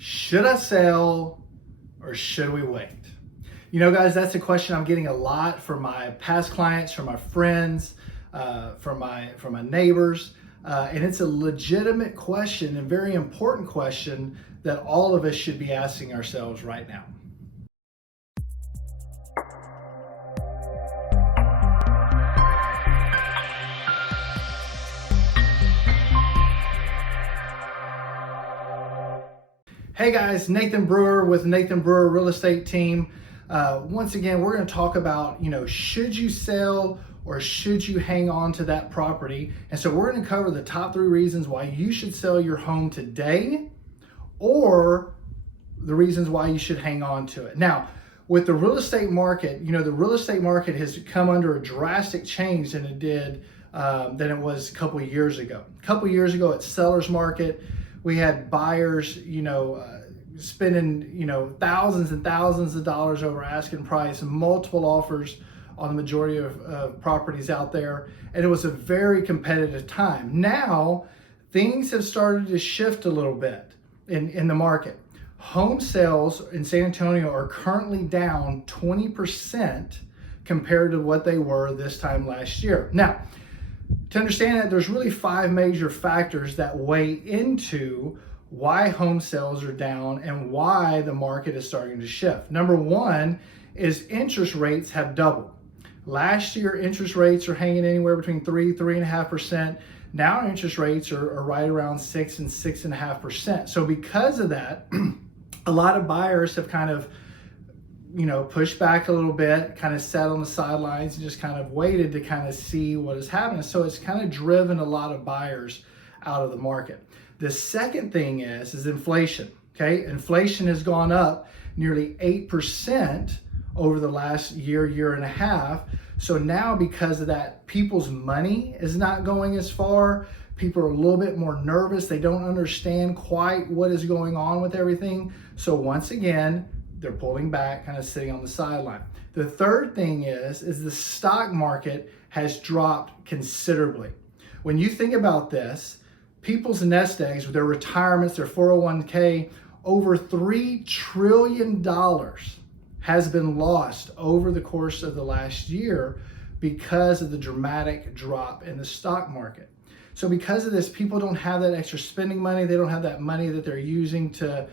Should I sell or should we wait? You know, guys, that's a question I'm getting a lot from my past clients, from my friends, from my neighbors, and it's a legitimate question and very important question that all of us should be asking ourselves right now. Hey guys, Nathan Brewer with Nathan Brewer Real Estate Team. Once again, we're going to talk about, should you sell or should you hang on to that property? And so we're going to cover the top 3 reasons why you should sell your home today, or the reasons why you should hang on to it. Now, with the real estate market, the real estate market has come under a drastic change than it was a couple of years ago. A couple of years ago, it's seller's market. We had buyers, spending, thousands and thousands of dollars over asking price and multiple offers on the majority of properties out there. And it was a very competitive time. Now, things have started to shift a little bit in the market. Home sales in San Antonio are currently down 20% compared to what they were this time last year. Now, to understand that, there's really 5 major factors that weigh into why home sales are down and why the market is starting to shift. Number 1 is interest rates have doubled. Last year, interest rates are hanging anywhere between 3.5%. Now interest rates are right around 6 and 6.5%. So because of that, a lot of buyers have kind of pushed back a little bit, kind of sat on the sidelines and just kind of waited to kind of see what is happening. So it's kind of driven a lot of buyers out of the market. The second thing is inflation. Okay, inflation has gone up nearly 8% over the last year and a half. So now, because of that, people's money is not going as far. People are a little bit more nervous. They don't understand quite what is going on with everything. So once again, they're pulling back, kind of sitting on the sideline. The third thing is the stock market has dropped considerably. When you think about this, people's nest eggs with their retirements, their 401k, over $3 trillion has been lost over the course of the last year because of the dramatic drop in the stock market. So because of this, people don't have that extra spending money. They don't have that money that they're using to,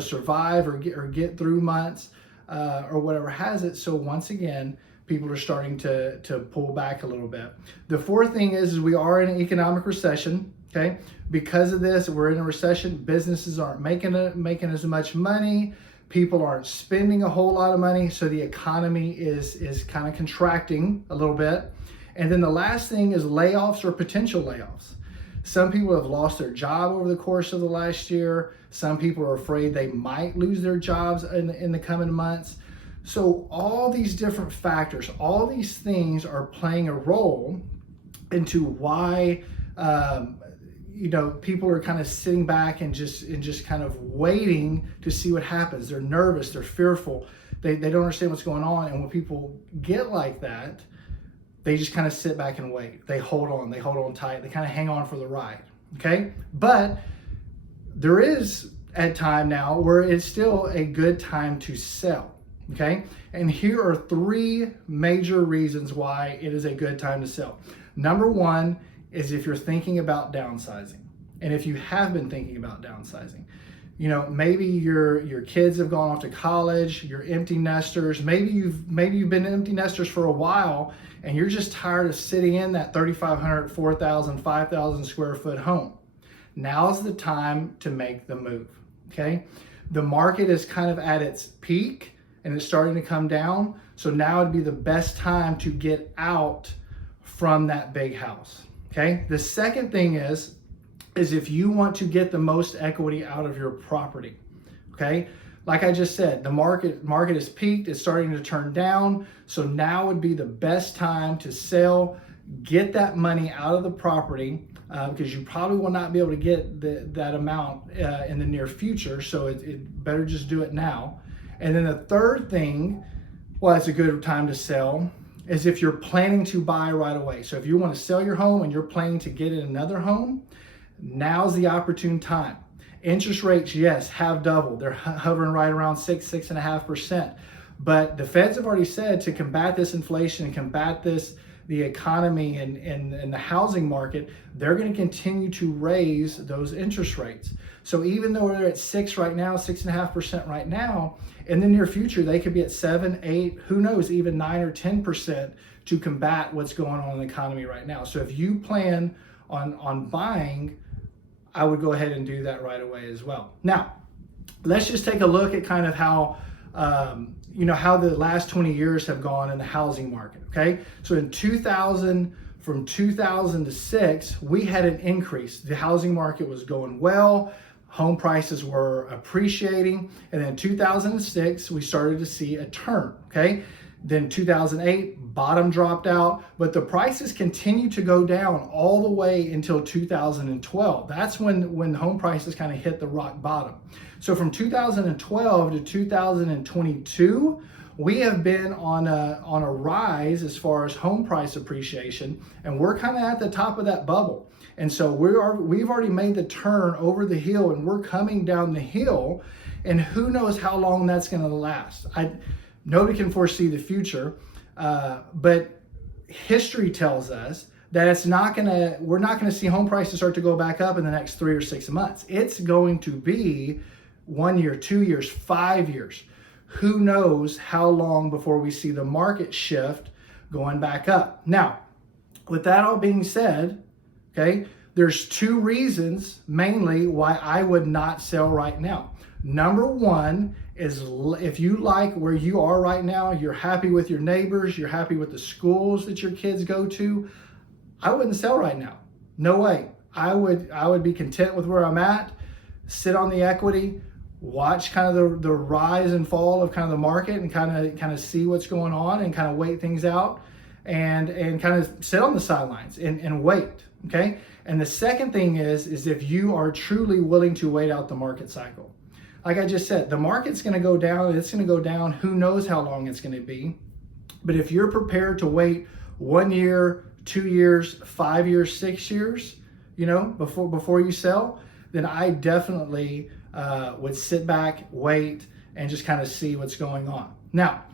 survive or get through months or whatever has it. So once again, people are starting to pull back a little bit. The fourth thing is we are in an economic recession. Okay, because of this, we're in a recession. Businesses aren't making as much money. People aren't spending a whole lot of money, so the economy is kind of contracting a little bit. And then the last thing is layoffs or potential layoffs. Some people have lost their job over the course of the last year. Some people are afraid they might lose their jobs in the coming months. So all these different factors, all these things are playing a role into why people are kind of sitting back and just kind of waiting to see what happens. They're nervous, they're fearful, they don't understand what's going on. And when people get like that, they just kind of sit back and wait. They hold on tight, they kind of hang on for the ride. Okay, but there is a time now where it's still a good time to sell. Okay, and here are 3 major reasons why it is a good time to sell. Number 1 is if you're thinking about downsizing. And if you have been thinking about downsizing, maybe your kids have gone off to college, you're empty nesters, maybe you've been empty nesters for a while and you're just tired of sitting in that 3,500, 4,000, 5,000 square foot home. Now's the time to make the move. Okay? The market is kind of at its peak and it's starting to come down. So now would be the best time to get out from that big house. Okay. The second thing is if you want to get the most equity out of your property. Okay. Like I just said, the market is peaked. It's starting to turn down. So now would be the best time to sell, get that money out of the property because you probably will not be able to get that amount in the near future. So it better just do it now. And then the third thing, well, it's a good time to sell, is if you're planning to buy right away. So if you want to sell your home and you're planning to get in another home, now's the opportune time. Interest rates, yes, have doubled. They're hovering right around 6.5%. But the feds have already said to combat this inflation and combat the economy and the housing market, they're going to continue to raise those interest rates. So even though they're at 6 right now, 6.5% right now, in the near future, they could be at 7, 8, who knows, even 9 or 10% to combat what's going on in the economy right now. So if you plan on buying, I would go ahead and do that right away as well. Now, let's just take a look at kind of how how the last 20 years have gone in the housing market. Okay, so in 2000, from 2000 to 6, we had an increase. The housing market was going well. Home prices were appreciating, and then 2006 we started to see a turn. Okay, then 2008 bottom dropped out, but the prices continued to go down all the way until 2012. That's when home prices kind of hit the rock bottom. So from 2012 to 2022, we have been on a rise as far as home price appreciation, and we're kind of at the top of that bubble. And so we've already made the turn over the hill, and we're coming down the hill, and who knows how long that's going to last. Nobody can foresee the future, but history tells us that we're not gonna see home prices start to go back up in the next 3 or 6 months. It's going to be 1 year, 2 years, 5 years. Who knows how long before we see the market shift going back up. Now, with that all being said, okay, there's 2 reasons mainly why I would not sell right now. Number one is, if you like where you are right now, you're happy with your neighbors, you're happy with the schools that your kids go to, I wouldn't sell right now. No way. I would be content with where I'm at, sit on the equity, watch kind of the rise and fall of kind of the market, and kind of see what's going on, and kind of wait things out, and kind of sit on the sidelines and wait. Okay. And the second thing is if you are truly willing to wait out the market cycle. Like I just said, the market's going to go down. It's going to go down. Who knows how long it's going to be. But if you're prepared to wait 1 year, 2 years, 5 years, 6 years, before you sell, then I definitely would sit back, wait, and just kind of see what's going on. Now,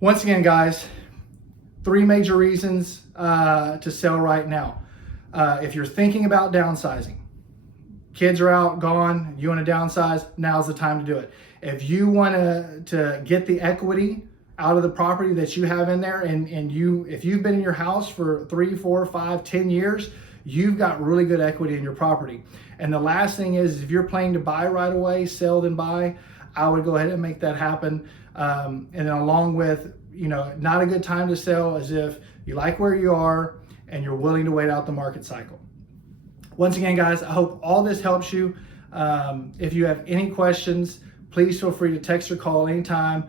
once again, guys, 3 major reasons to sell right now. If you're thinking about downsizing, kids are out, gone, you want to downsize, now's the time to do it. If you want to get the equity out of the property that you have in there, and if you've been in your house for 3, 4, 5, 10 years, you've got really good equity in your property. And the last thing is, if you're planning to buy right away, sell then buy, I would go ahead and make that happen. And then along with, not a good time to sell is if you like where you are and you're willing to wait out the market cycle. Once again, guys, I hope all this helps you. If you have any questions, please feel free to text or call anytime.